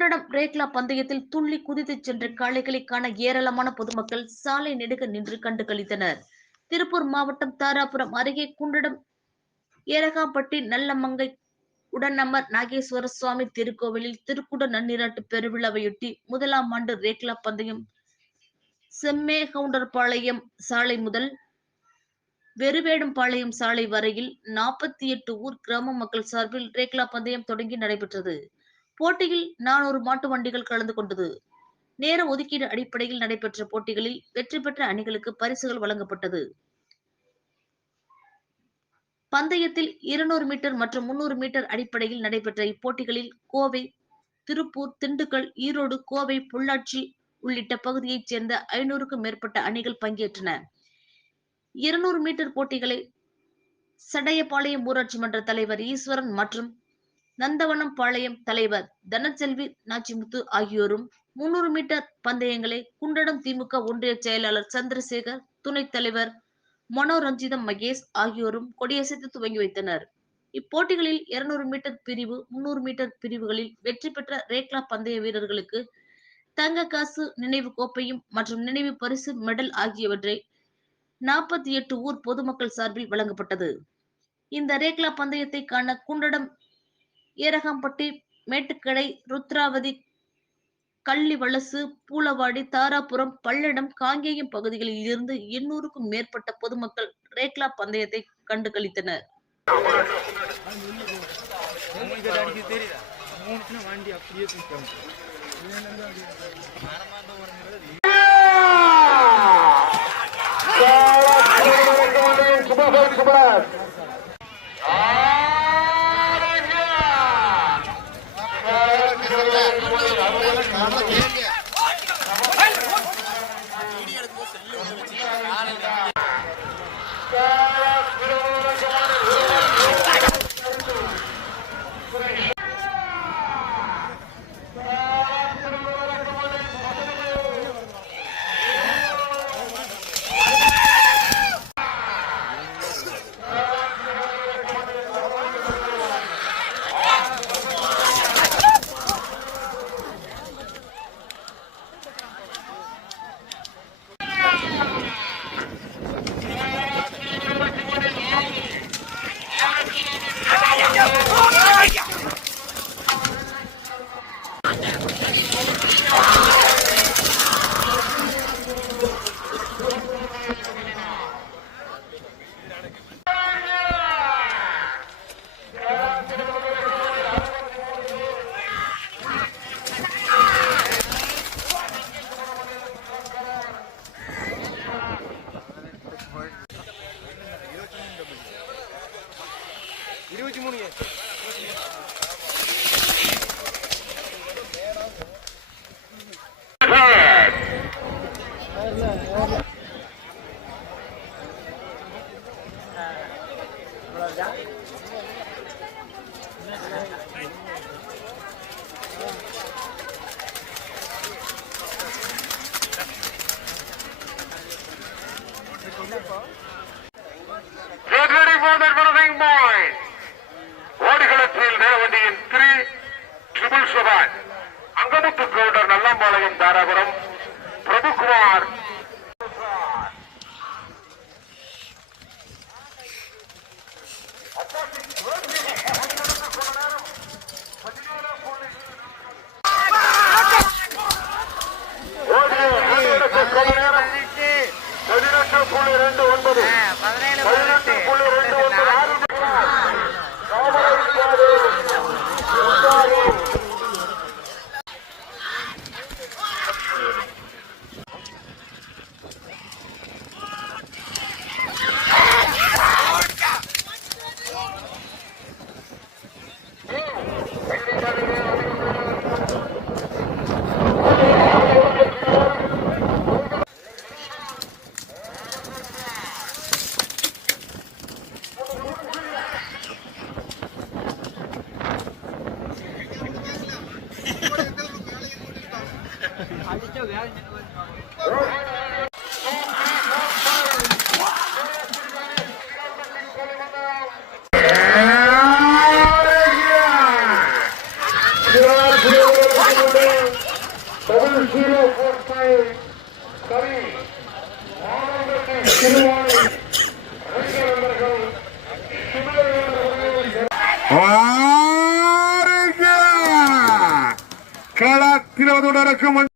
குண்டடம் ரேக்லா பந்தயத்தில் துள்ளி குதித்து சென்ற காளைகளை காண ஏராளமான பொதுமக்கள் சாலை நெடுக நின்று கண்டு கழித்தனர் திருப்பூர் மாவட்டம் தாராபுரம் அருகே குண்டடம் ஏரகாம்பட்டி நல்லமங்கை உடனமர் நாகேஸ்வர சுவாமி திருக்கோவிலில் திருக்குட நன்னீராட்டு பெருவிழாவையொட்டி முதலாம் ஆண்டு ரேக்லா பந்தயம் செம்மேகவுண்டர்பாளையம் சாலை முதல் வெறுவேடும்பாளையம் சாலை வரையில் நாற்பத்தி எட்டு ஊர் கிராம மக்கள் சார்பில் ரேக்லா பந்தயம் தொடங்கி நடைபெற்றது. போட்டியில் நானூறு மாட்டு வண்டிகள் கலந்து கொண்டது. நேர ஒதுக்கீடு அடிப்படையில் நடைபெற்ற போட்டிகளில் வெற்றி பெற்ற அணிகளுக்கு பரிசுகள் வழங்கப்பட்டது. பந்தயத்தில் இருநூறு மீட்டர் மற்றும் முன்னூறு மீட்டர் அடிப்படையில் நடைபெற்ற இப்போட்டிகளில் கோவை திருப்பூர் திண்டுக்கல் ஈரோடு கோவை பொள்ளாச்சி உள்ளிட்ட பகுதியைச் சேர்ந்த ஐநூறுக்கும் மேற்பட்ட அணிகள் பங்கேற்றன. இருநூறு மீட்டர் போட்டிகளை சடையபாளையம் ஊராட்சி மன்ற தலைவர் ஈஸ்வரன் மற்றும் நந்தவனம் பாளையம் தலைவர் தனச்செல்வி நாச்சிமுத்து ஆகியோரும் முன்னூறு மீட்டர் பந்தயங்களை குண்டடம் திமுக ஒன்றிய செயலாளர் சந்திரசேகர் துணைத் தலைவர் மனோரஞ்சிதம் மகேஷ் ஆகியோரும் கொடியசைத்து துவங்கி வைத்தனர். இப்போட்டிகளில் இருநூறு மீட்டர் பிரிவு முன்னூறு மீட்டர் பிரிவுகளில் வெற்றி பெற்ற ரேக்லா பந்தய வீரர்களுக்கு தங்க காசு நினைவு கோப்பையும் மற்றும் நினைவு பரிசு மெடல் ஆகியவற்றை நாற்பத்தி எட்டு ஊர் பொதுமக்கள் சார்பில் வழங்கப்பட்டது. இந்த ரேக்லா பந்தயத்தை காண குண்டடம் ஏரகம்பட்டி மேட்டுக்கடை ருத்ராவதி கள்ளிவலசு பூலவாடி தாராபுரம் பல்லடம் காங்கேயம் பகுதிகளில் இருந்து எண்ணூறுக்கும் மேற்பட்ட பொதுமக்கள் ரேக்லா பந்தயத்தை கண்டு கழித்தனர் Come on, come on. Vamos lá, vamos lá, calma aqui. மூணு Get ready for the running point. Triple seven Angamuthu Gounder Nallampalayam Dharapuram Prabhukumar. பதினெட்டு புள்ளி ரெண்டு ஒன்பது. Caraca, tirou do Naracão, mano.